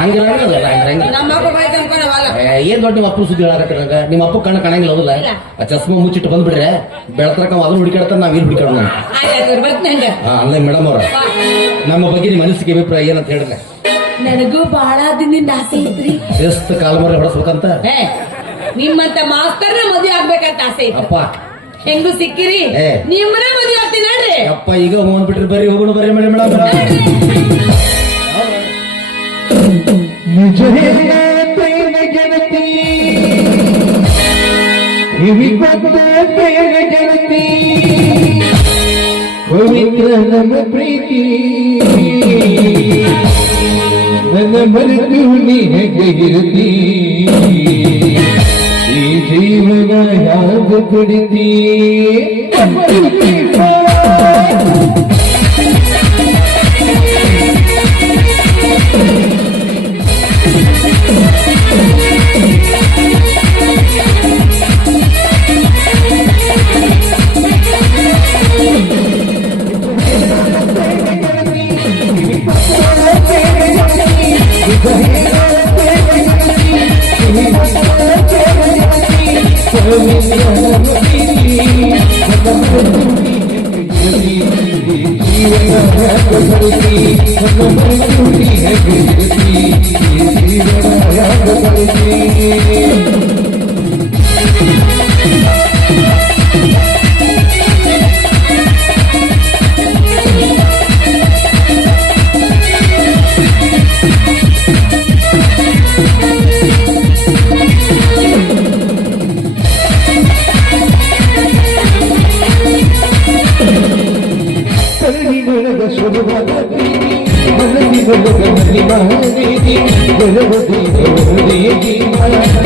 ಹಂಗಿಲ್ಲ ಹಂಗಿಲ್ಲ ಹಂಗಿಲ್ಲ ನಮ್ಮ ಅಪ್ಪ ಬೈತ ಅನ್ಕೊಂಡವಲ್ಲ ಏ, ಏನ್ ದೊಡ್ಡ ನಿಮ್ಮ ಅಪ್ಪ ಸುದ್ದಿ ಹೇಳಕತ್ತೀರ ನಿಮ್ಮ ಅಪ್ಪ ಕಣ್ಣ ಕಾಣಂಗಿಲ್ಲ ಹೌದಲ್ಲ ಆ ಚಸ್ಮಾ ಮುಚ್ಚಿಟ್ಟು ಬಂದ್ಬಿಡ್ರೆ ಬೆಳತ್ರಕ ಅದನ್ನ ಹುಡುಕಾಡ್ತಾರೆ ನಾವ್ ಇಲ್ಲಿ ಹುಡುಕಾಡೋಣ ಅಲ್ಲೇ ಮೇಡಮ್ ಅವ್ರ. ನಮ್ಮ ಬಗ್ಗೆ ನಿಮ್ಮ ಮನಸ್ಸಿಗೆ ಅಭಿಪ್ರಾಯ ಏನಂತ ಹೇಳಿದ್ರೆ? ನನಗೂ ಬಹಳ ದಿನದಿಂದ ಆಸೆ ಇತ್ರಿ ಎಷ್ಟು ಕಾಲ್ಮರ ಹೊಡಸ್ಬೇಕಂತ? ನಿಮ್ಮಂತ ಮಾಸ್ತರ್ನ ಮದುವೆ ಆಗ್ಬೇಕಂತ ಆಸೆ ಐತಿ ಅಪ್ಪ. ಹೆಂಗು ಸಿಕ್ಕಿರಿ? ನಿಮ್ಮನ ಮದುವೆ ಆಗ್ತೀನಿ ನೋಡ್ರಿ ಅಪ್ಪ ಈಗ ಹೋಗ್ಬಿಟ್ರಿ ಬರ್ರಿ ಹೋಗೋಣ ಬರ್ರಿ ಮೇಡಮ್. ಮೇಡಮ್ ನಿಜ ಜಗತಿ ಪವಿತ್ರ ನಮ್ಮ ಪ್ರೀತಿ. ನನ್ನ ಮರೆತು ನೀ ಹೆಜ್ಜೆ ಈ ಜೀವನ ಯಾವುದು ಕುಡಿತೀ टूटी सब मन टूटी है बेटी ये जीवन याद करती దిగి దిగి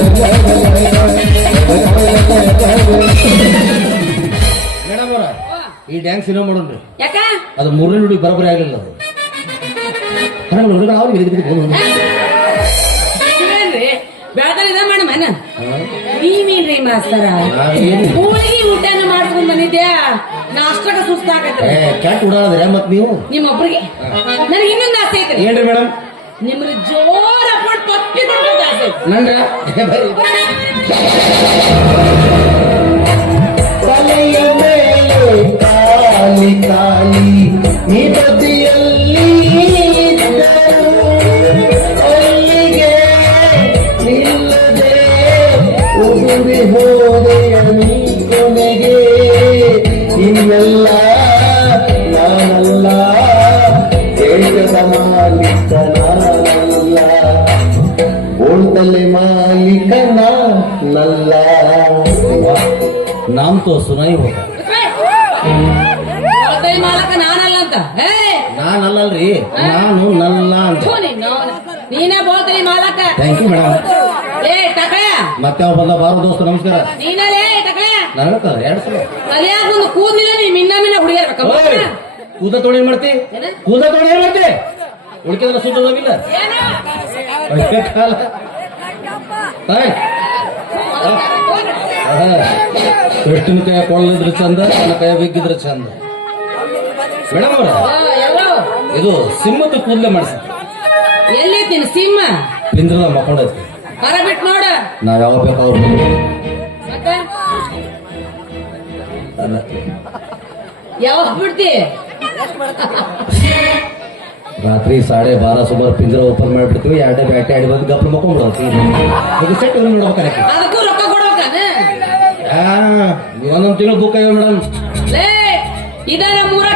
ಡ್ಯಾನ್ಸ್ ಏನೋ ಮಾಡೋಣ್ರಿ. ಯಾಕ? ಅದು ಮೂರನೇ ನುಡಿ ಬರೋಬ್ಬರಿ ಆಗಲಿಲ್ಲ ಅದು. ಇದು ಇದ ಮಾಡಿ ಮನ? ನೀವೇನ್ರಿ ಮಾಸ್ತರ? ಹೋಳಿಗೆ ಊಟನ ಮಾಡ್ಕೊಂಡ್ ಬಂದಿದ್ಯಾ? ನಾಷ್ಟಕ ಸುಸ್ತಾಗತ್ತೆ. ಏ ಕೆಟ್ಟ ಉಡಾಳದ್ರಿ ಮತ್ ನೀವು? ನಿಮ್ಮೊಬ್ರಿಗೆ. ನನಗೆ ಇನ್ನೊಂದು ಆಸೆ ಐತ್ರಿ. ಏನ್ರಿ ಮೇಡಮ್ ನಿಮ್ಗೆ ಜೋರ ಅಪ್ಕೊಂಡು ಪಪ್ಪಿ ಕೊಡ್ಬೇಕು ಆಸೆ. ನನ್ರ ತಲೆಯ ಮೇಲೆ ಕಾಲಿ ಇದ್ದರು ಅಲ್ಲಿಗೆ ನಿಲ್ಲದೆ ಉದುರಿ ಹೋದೆ ನೀ ಕೊನೆಗೆ. ಇನ್ನೆಲ್ಲ ನಾನಲ್ಲ ದೇಶದ ಮಾಲೀಕ ನಾನಲ್ಲ. ಓಣ್ತಲೆ ಮಾಲೀಕ ನಾನಲ್ಲಲ್ರಿ ನಾನು ನಲ್ಲ ಅಂತ. ನೀನು. ಬೋಲ್ತೀನಿ ಮಾಲಕ. ಥ್ಯಾಂಕ್ ಯು ಮೇಡಮ್ ಏ ಟಕಯ ಮತ್ತೆ ಅವ ಬಂದ ಬಾರ ದೋಸ್ತ ನಮಸ್ಕಾರ. ನೀನೇ ಲೇ ಟಕಯ ನನಗ ಎರಡು ಸಲ. ಕಲಿಯಾಕ ಒಂದು ಕೂದಲಿಲ್ಲ ನೀ ಮಿನ್ನ ಮಿನ್ನ ಹುಡುಗಿರ್ಬೇಕ ಕೂದ ತೊಗೊಂಡು ಏನ್ ಮಾಡ್ತಿ? ಕೂದ ತೊಗೊಂಡು ಏನ್ ಮಾಡ್ತಿ? ಉಳ್ಕಿದ್ರ ಸುದ್ದ ಹೋಗಿಲ್ಲ. ಕಾಲ. ಎಷ್ಟಿನ ಕೈ ಕೊಳ್ಳಿದ್ರೆ ಚಂದ ನನ್ನ ಕೈ ಬಿಗ್ಗಿದ್ರೆ ಚಂದ. ಮೇಡಮ್ ಅವ್ರ ಇದು ಸಿಂಹದ ಕೂದಲ ಮಾಡಿಸಿ. ಎಲ್ಲೈತಿನ ಸಿಂಹ? ಪಿಂದ್ರದ ಮಕ್ಕೊಂಡೈತಿ ಹೊರ ಬಿಟ್ಟು ನೋಡ. ನಾವ್ ಯಾವ ಬೇಕಾದ್ರು ಮತ್ತೆ? ಅಲ್ಲ. ಯಾವಾಗ ಬಿಡ್ತಿ? ರಾತ್ರಿ ಸಾಡೆ ಬಾರ ಸುಮಾರು ಪಿಂಜರ ಓಪನ್ ಮಾಡಿಬಿಡ್ತೀವಿ. ಎರಡೇ ಬ್ಯಾಟೆ ಆಡಿ ಬಂದು ಗಪ್ಪ ಮಕ್ಕೊಂಡ್ಬಿಡೋದು. ಇದು ಸೆಟ್ ನೋಡ್ಬೇಕಾರೆ ಅದಕ್ಕೂ ರೊಕ್ಕ ಒಂದೊಂದು ತಿಂಗಳು ಬುಕ್ ಆಗ್ಯಾವ ಮೇಡಮ್ ಲೇ ಇದ ಮೂರ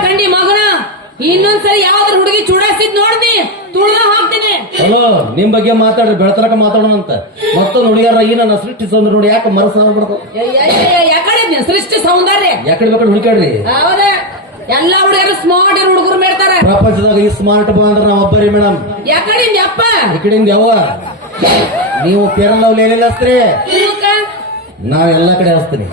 ಇನ್ನೊಂದ್ಸರಿ ಯಾವ್ದ್ರ ಹುಡುಗಿ ಚೂಡಾಸ್ತಿದ್ ನೋಡ್ನಿ ತುಳಿದ ಹಾಕ್ತೀನಿ. ಹಲೋ ನಿಮ್ ಬಗ್ಗೆ ಮಾತಾಡ್ರಿ ಬೆಳತನಕ ಮಾತಾಡೋಣ ಅಂತ. ಮತ್ತೊಂದು ಹುಡುಗಿಯರ ಈ ನನ್ನ ಸೃಷ್ಟಿಸೋದು ನೋಡಿ ಯಾಕೆ ಮರಸ ಬಿಡ್ತು ಯಾಕಡೆ? ಸೃಷ್ಟಿ ಸೌಂದರ್ಯ? ಯಾಕಡೆ ಬೇಕಾದ್ರೆ ಹುಡುಕಾಡ್ರಿ ಹೌದ. ಎಲ್ಲಾ ಹುಡುಗರು ಸ್ಮಾರ್ಟ್ ಇರೋ ಹುಡುಗರು ಮೇಡ್ತಾರ ಪ್ರಪಂಚದಾಗ ಈ ಸ್ಮಾರ್ಟ್ ಬಾ ಅಂದ್ರೆ ನಾವ್ ಒಬ್ಬರಿ ಮೇಡಮ್ ಯಾಕಡೆ ಅಪ್ಪ? ಈ ಕಡೆಯಿಂದ ಯಾವ ನೀವು ಪೇರಲ್ಲ ಹಚ್ತೀರಿ ಇವಕ್ಕ? ನಾ ಎಲ್ಲಾ ಕಡೆ ಹಚ್ತೀನಿ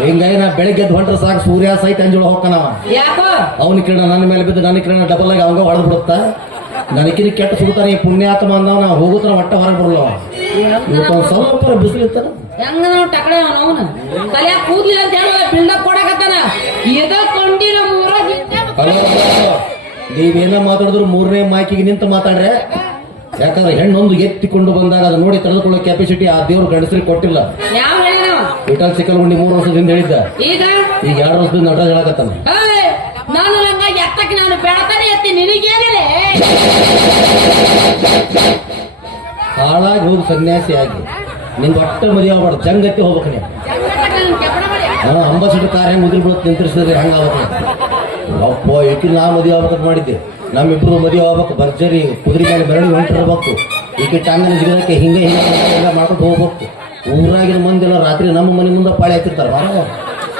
ಹಿಂಗಾಗಿ ನಾ ಬೆಳಿಗ್ಗೆ ಎದ್ದು ಹೊಂಟ್ರೆ ಸಾಕು ಸೂರ್ಯ ಸಹಿತ ಅಂಜೋಳ ಹೋಗ್ತಾನವ ಯಾಕೋ? ಅವನ ಕಿರಣ ನನ್ನ ಮೇಲೆ ಬಿದ್ದು ನನ್ನ ಕಿರಣ ಡಬಲ್ ಆಗಿ ಅವಂಗ ಹೊಡೆದ್ ಬಿಡುತ್ತ? ನನಗಿನ ಕೆಟ್ಟ ಸುಡ್ತಾನೆ ಈ ಪುಣ್ಯಾತ್ಮ ಅಂದವ ನಾ ಹೋಗುತ್ತಾನ ಒಟ್ಟ ಹೊರಗೆ ಬರಲ್ಲ ಇವತ್ತೊಂದು ಸ್ವಲ್ಪ ಬಿಸಿಲು ಇರ್ತಾನ ಹೆಂಗ ನಾವು ಟಕಳೆ ಅವನು ಕಲಿಯಾಕ ಕೂದ್ಲಿಲ್ಲ ಅಂತ ಹೇಳುವ ಬಿಲ್ಡಪ್ ಕೊಡಕತ್ತಾನ. ಎದ ಕೊಂಡಿ ನಮ್ಮ ಊರಾಗ ಹಲೋ ನೀವೇನ ಮಾತಾಡಿದ್ರು ಮೂರನೇ ಮಾಕಿಗೆ ನಿಂತು ಮಾತಾಡ್ರೆ? ಯಾಕಂದ್ರೆ ಹೆಣ್ಣೊಂದು ಎತ್ತಿಕೊಂಡು ಬಂದಾಗ ಅದನ್ನ ನೋಡಿ ತಡೆದುಕೊಳ್ಳೋ ಕೆಪಾಸಿಟಿ ಆ ದೇವ್ರು ಗಂಡಸರಿಗೆ ಕೊಟ್ಟಿಲ್ಲ. ವಿಠಲ್ ಸಿಕ್ಕಲ್ಗುಂಡಿ ಮೂರು ವರ್ಷದಿಂದ ಹೇಳಿದ್ದ. ಈಗ? ಈಗ ಎರಡು ವರ್ಷದಿಂದ ನಟ ಹೇಳಕತ್ತಾನ. ಏಯ್, ನಾನು ಹಂಗ ಎತ್ತಕ್ಕೆ ನಾನು ಬೆಳತಾನೆ ಎತ್ತಿ ನಿನಗೇನಿದೆ? ಹಾಳಾಗಿ ಹೋಗಿ ಸನ್ಯಾಸಿ ಆಗಿ. ನಿನ್ ಒಟ್ಟ ಮದುವೆ ಆಗ್ಬಾರ್ದು ಜಂಗತ್ತಿ ಹೋಗ್ಬೇಕು ನೀವು ನಾನು ಅಂಬಾಸಿಡರ್ ಕಾರ್ಯ ಮುದ್ರೆ ಬಿಡುತ್ತೆ ನಿಂತಿರ್ಸಿದ್ರೆ ಹೆಂಗ ಅಪ್ಪ ಈಕಿ ನಾ ಮದುವೆ ಆಗ್ಬೇಕಂತ ಮಾಡಿದ್ದೆ. ನಮ್ಮಿಬ್ರು ಮದುವೆ ಆಗ್ಬೇಕು ಭರ್ಜರಿ ಕುದುರೆ ಮೇಲೆ ಬೆರಳಿ ಹೊಂಟಿರ್ಬೇಕು ಈಕೆ ಟಾಂಗ್ ಜಿಗದಕ್ಕೆ ಹಿಂಗೆ ಹಿಂಗೆ ಎಲ್ಲ ಮಾಡ್ಕೊಂಡು ಹೋಗ್ಬೇಕು. ಊರಾಗಿನ ಮಂದಿಲ್ಲ ರಾತ್ರಿ ನಮ್ಮ ಮನೆ ಮುಂದೆ ಪಾಳಿ ಹಾಕಿರ್ತಾರ ಬಾರ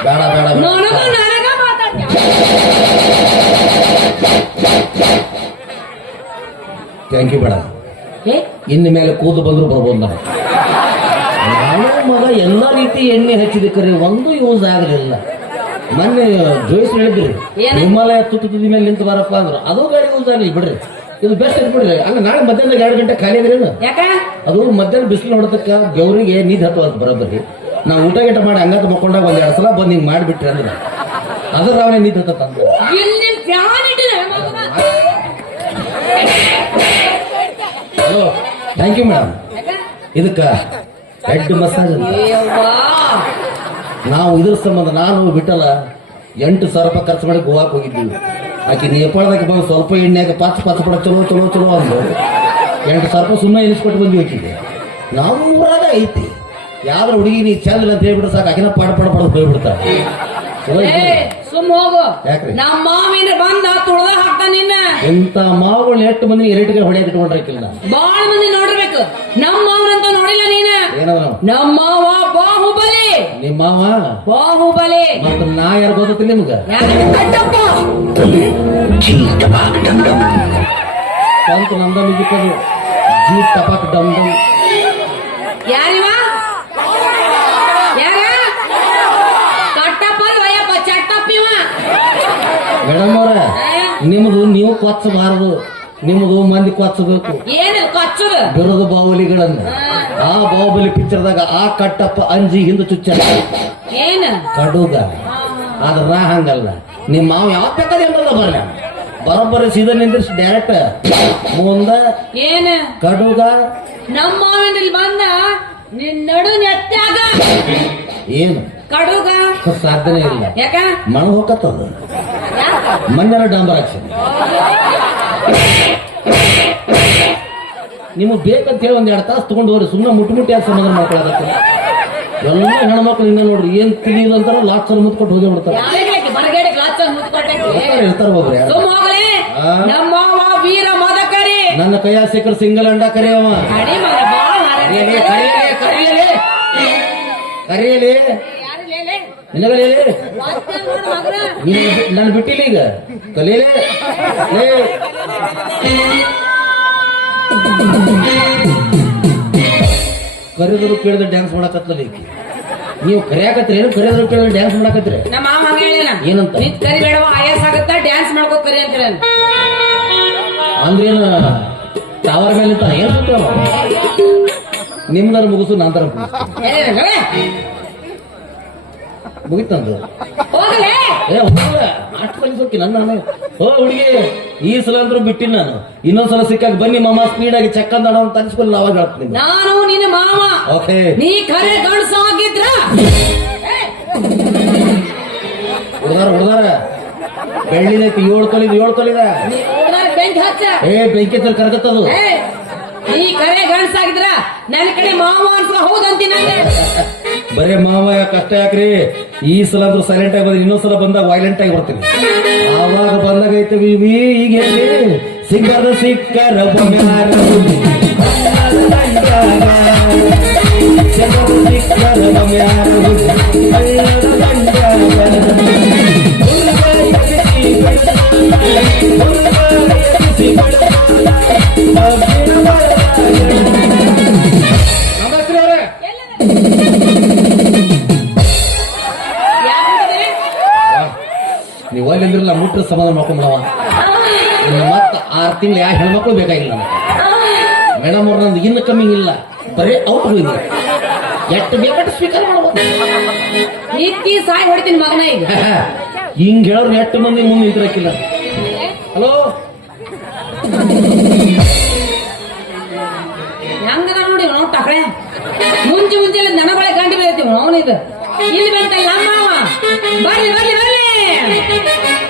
ಬೇಡ ಬೇಡ ಥ್ಯಾಂಕ್ ಯು ಬೇಡ. ಏ? ಇನ್ನು ಮೇಲೆ ಕೂದು ಬಂದ್ರು ಬರ್ಬೋದು ನಾವು. ನಾನು ಮಗ ಎಲ್ಲ ರೀತಿ ಎಣ್ಣೆ ಹಚ್ಚಿದ ಕರೆ ಒಂದು ಯೂಸ್ ಆಗಲಿಲ್ಲ ಮೊನ್ನೆ ಜೋಯಿಸ್ ಹೇಳಿದ್ರಿ? ಹಿಮಾಲಯ ತುತ್ತು ತುದಿ ಮೇಲೆ ನಿಂತು ಬರಪ್ಪ ಅಂದ್ರು. ಅದು ಗಾಡಿ ಯೂಸ್ ಆಗಲಿ ಬಿಡ್ರಿ. ಇದು ಬೆಸ್ಟ್ ಐತೆ ಬಿಡ್ರಿ. ಅಲ್ಲ ನಾಳೆ ಮಧ್ಯಾಹ್ನ ಎರಡು ಗಂಟೆ ಖಾಲಿ ಅದ್ರೇನು? ಯಾಕ? ಅದು ಮಧ್ಯಾಹ್ನ ಬಿಸಿಲು ಹೊಡೆದಕ್ಕ ಬೆವರಿಗೆ ನೀದ್ ಹತ್ತುವಂತ ಬರೋಬ್ಬರಿ. ನಾವು ಊಟ ಗೀಟ ಮಾಡಿ ಹಂಗಂತ ಮಕ್ಕೊಂಡಾಗ ಒಂದ್ ಎರಡು ಸಲ ಬಂದು ಹಿಂಗ್ ಮಾಡಿಬಿಟ್ರಿ ಅಂದ್ರೆ. ಅದ್ರ. ರಾವಣೆ ನೀದ್ ಹತ್ತ. Hello thank you madam? ಇದಕ್ಕ ಹೆಡ್ ಮಸಾಜ್ ನಾವು ಇದ್ರ ಸಂಬಂಧ ನಾನು ಬಿಟ್ಟಲ್ಲ ಎಂಟು ಸಾವಿರ ರೂಪಾಯಿ ಖರ್ಚು ಮಾಡಿ ಗೋವಾಕ್ ಹೋಗಿದ್ದೀವಿ ಆಕೆ ನೇಪಾಳದಾಗ ಬಂದು ಸ್ವಲ್ಪ ಎಣ್ಣೆಗೆ ಪಚ್ ಪಚ್ ಪಡ ಚಲೋ ಚಲೋ ಚಲೋ ಅಂದು ಎಂಟು ಸಾವಿರ ರೂಪಾಯಿ ಸುಮ್ಮನೆ ಎನಿಸ್ಕೊಟ್ಟು ಬಂದ್ವಿ ಆಕಿಗೆ. ನಮ್ಮೂರಾಗ ಐತಿ. ಯಾವ್ದ್ರ ಹುಡುಗಿ, ನೀ ಚಂದ್ರ ಅಂತ ಹೇಳ್ಬಿಟ್ರೆ ಸಾಕು, ಆಕಿನ ಪಾಡ ಪಾಡ ಪಡೆದು ಹೋಗ್ಬಿಡ್ತಾರೆ. ಸುಮ್ ಹೋಗು. ಯಾಕ್ರಿ? ನಮ್ಮ ಮಾವಿನ ಬಂದ ತುಳದ ಹಾಕ್ತ ನಿನ್ನ. ಇಂಥ ಮಾವುಗಳು ಎಷ್ಟು ಮಂದಿ ಎರಟಿಗೆ ಹೊಡೆಯಕ್ಕೆ ಇಟ್ಕೊಂಡಿರ್ಕಿಲ್ಲ ಬಾಳ ಮಂದಿ ನೋಡಿರ್ಬೇಕು. ನಮ್ಮ ಮಾವನಂತ ನೋಡಿಲ್ಲ ನೀನ. ಏನದ ನಮ್ಮ ಮಾವ ಬಾಹುಬಲಿ. ನಿಮ್ಮ ಮಾವ? ಬಾಹುಬಲಿ. ಮತ್ತ ನಾ ಯಾರು ಗೊತ್ತೈತಿ ನಿಮ್ಗ? ಸ್ವಂತ ನಮ್ದ ಮ್ಯೂಸಿಕ್ ಜೀ ಟಪಾಕ್ ಡಮ್ ಡಮ್. ಯಾರಿವ ಯಾರ ಕಟ್ಟಪ್ಪ ಅಯ್ಯಪ್ಪ ಚಟ್ಟಪ್ಪಿವ ಮೇಡಮ್ ಅವ್ರ ನಿಮ್ದು ನೀವು ಕೊಚ್ಚಬಾರದು. ನಿಮ್ದು ಮಂದಿ ಕೊಚ್ಚಬೇಕು. ಏನು ಕೊಚ್ಚದು? ಬಿರುದು ಬಾಹುಲಿಗಳನ್ನ ಆ. ಬಾಹುಬಲಿ ಪಿಕ್ಚರ್ದಾಗ ಆ ಕಟ್ಟಪ್ಪ ಅಂಜಿ ಹಿಂದೆ ಚುಚ್ಚ ಏನು? ಕಡುಗ. ಆದ್ರ ನಾ ಹಂಗಲ್ಲ. ನಿಮ್ಮ ಮಾವ ಯಾವ ಬೇಕಾದ ಎಂಬಲ್ಲ ಬರ ಬರೋಬ್ಬರಿ ಸೀದಾ ನಿಂದ್ರಿಸಿ ಡೈರೆಕ್ಟ್ ಮುಂದ ಏನ? ಕಡುಗ. ನಮ್ಮ ಮಾವಿನಲ್ಲಿ ಬಂದ ನಿನ್ನ ನಡು ನೆತ್ತಾಗ. ಏನು? ಕಡುಗ. ಸಾಧ್ಯನೇ ಇಲ್ಲ. ಯಾಕ? ಮಣ ಹೋಗತ್ತದ ಮಣ್ಣೆಲ್ಲ ಡಾಂಬರ್ ಹಾಕ್ಸಿ ನಿಮಗೆ ಬೇಕಂತ ಹೇಳಿ ಒಂದ್ ಎರಡು ತಾಸು ತಗೊಂಡು ಹೋಗ್ರಿ ಸುಮ್ಮನೆ ಮುಟ್ಟು ಮುಟ್ಟಿ ಯಾಕೆ ಸಮಾಧಾನ ಮಾಡ್ಕೊಳಕತ್ತ ಎಲ್ಲ ಹೆಣ್ಮಕ್ಳು ಹಿಂಗ ನೋಡ್ರಿ ಏನ್ ತಿಳಿಯೋದು ಅಂತ ಲಾಸ್ಟ್ ಸಲ ಮುತ್ಕೊಟ್ಟು ಹೋಗಿ ಬಿಡ್ತಾರೆ. ಒಬ್ರು ವೀರ ಮದಕರಿ. ನನ್ನ ಕೈಯ ಸಿಕ್ಕರ್ ಸಿಂಗಲ್ ಅಂಡ ಕರೆಯವ ಕರೆಯಲಿ. ನೀನು ನಾನು ಬಿಟ್ಟಿಲ್ಲ ಈಗ. ಕಲಿಯಲೇ ಲೇ ಕರೆದರು ಕೇಳಿದ್ರೆ ಡ್ಯಾನ್ಸ್ ಮಾಡಕತ್ತಲ್ಲ ಈಗ ನೀವು ಕರೆಯಾಕತ್ರಿ ಏನು ಕರೆದ್ರು ಕೇಳಿದ್ರೆ ಡ್ಯಾನ್ಸ್ ಮಾಡಕತ್ರಿ ನಮ್ಮ ಹಂಗ ಹೇಳಿನ ಏನಂತ? ನಿಂತ್ ಕರಿ ಬೇಡವ ಆಯಾಸ ಆಗತ್ತ? ಡ್ಯಾನ್ಸ್ ಮಾಡ್ಕೋ ಕರಿ ಅಂತ ಹೇಳಿ ಅಂದ್ರೇನು ಟವರ್ ಮೇಲೆ ಏನ್ ಸುತ್ತ ನಿಮ್ದಾರ ಮುಗಿಸು ನಂತರ ಮುಗಿತಂದು. ಹೋಗಲೇ? ಏ ಹೋಗಲ್ಲ ಅಷ್ಟು ಕಲಿಸೋಕೆ ನನ್ನ ನಾನು. ಓ ಹುಡುಗಿ ಈ ಸಲ ಅಂದ್ರೂ ಬಿಟ್ಟಿನ ನಾನು. ಇನ್ನೊಂದ್ಸಲ ಸಿಕ್ಕಾಗ ಬನ್ನಿ ಮಾಮ ಸ್ಪೀಡ್ ಆಗಿ ಚೆಕ್ ಅಂದ ಅಂತ ಅನ್ಸ್ಕೊಂಡು ಅವಾಗ ಹೇಳ್ತೀನಿ ನಾನು ನಿನ್ನ ಮಾವ. ಓಕೆ. ನೀ ಖರೆ ಗಂಡಸ ಆಗಿದ್ರ? ಹುಡುಗಾರ ಹುಡುಗಾರ. ಬೆಳ್ಳಿನೈತಿ ಏಳು ಕಲಿದ ಏಳು ನೀ ಹುಡ್ದಾರ ಬೆಂಕಿ ಹಚ್ಚ. ಏ ಬೆಂಕಿ ಕರಗತ್ತದು. ಏ, ಕರೆ ಗಂಡ್ಸಾಗಿದ್ರ ಗಂಡಸ ನನ್ನ ಕಡೆ ಮಾವ ಅನ್ಸ್ಕೊ ಹೌದಂತೀನಿ ಬರೇ ಮಾವ ಕಷ್ಟ ಯಾಕ್ರಿ? ಈ ಸಲ ಅಂದ್ರೂ ಸೈಲೆಂಟ್ ಆಗಿ ಬಂದ್ರೆ ಇನ್ನೊಂದ್ಸಲ ಬಂದಾಗ ವೈಲೆಂಟ್ ಆಗಿ ಬರ್ತೀನಿ. ಆವಾಗ ಬಂದಾಗ ವಿವಿ ಈಗ ಹೇಳಿ ಸಿಕ್ಕರ ಸಿಕ್ಕರ ಬೊಮ್ಮ್ಯಾರ ಸಿಕ್ಕರ ಸಿಕ್ಕರ ಸಮಾಧಾನ ಮಾಡ್ಕೊಂಡ್ಬಿಡವ ಮತ್ತೆ ಆರು ತಿಂಗಳು ಯಾವ ಹೆಣ್ಮಕ್ಳು ಬೇಕಾಗಿಲ್ಲ ನನಗೆ ಮೇಡಮ್ ಅವ್ರ ನಂದು ಇನ್ನು ಕಮ್ಮಿ ಇಲ್ಲ. ಬರೀ ಔಟ್ ಹೋಗಿದೆ ಎಷ್ಟು ಬೇಕಾದ್ರೆ ಸ್ವೀಕಾರ ಮಾಡ್ಬೋದು. ನಿತ್ತಿ ಸಾಯಿ ಹೊಡಿತೀನಿ ಮಗನ ಈಗ. <laughs> ಹಿಂಗ್ ಹೇಳೋರು ಎಷ್ಟು ಮಂದಿ ಮುಂದೆ ನಿಂತಿರಕ್ಕಿಲ್ಲ. ಹಲೋ? ಹೆಂಗದ ನೋಡಿ ನಾವು ಟಕಳೆ ಮುಂಚೆ ಮುಂಚೆ ದನಗಳೇ ಕಂಡು ಬೀಳ್ತೀವಿ ಅವನಿದು ಇಲ್ಲಿ ಬಂತಲ್ಲ ಮಾವ ಬರ್ಲಿ ಬರ್ರಿ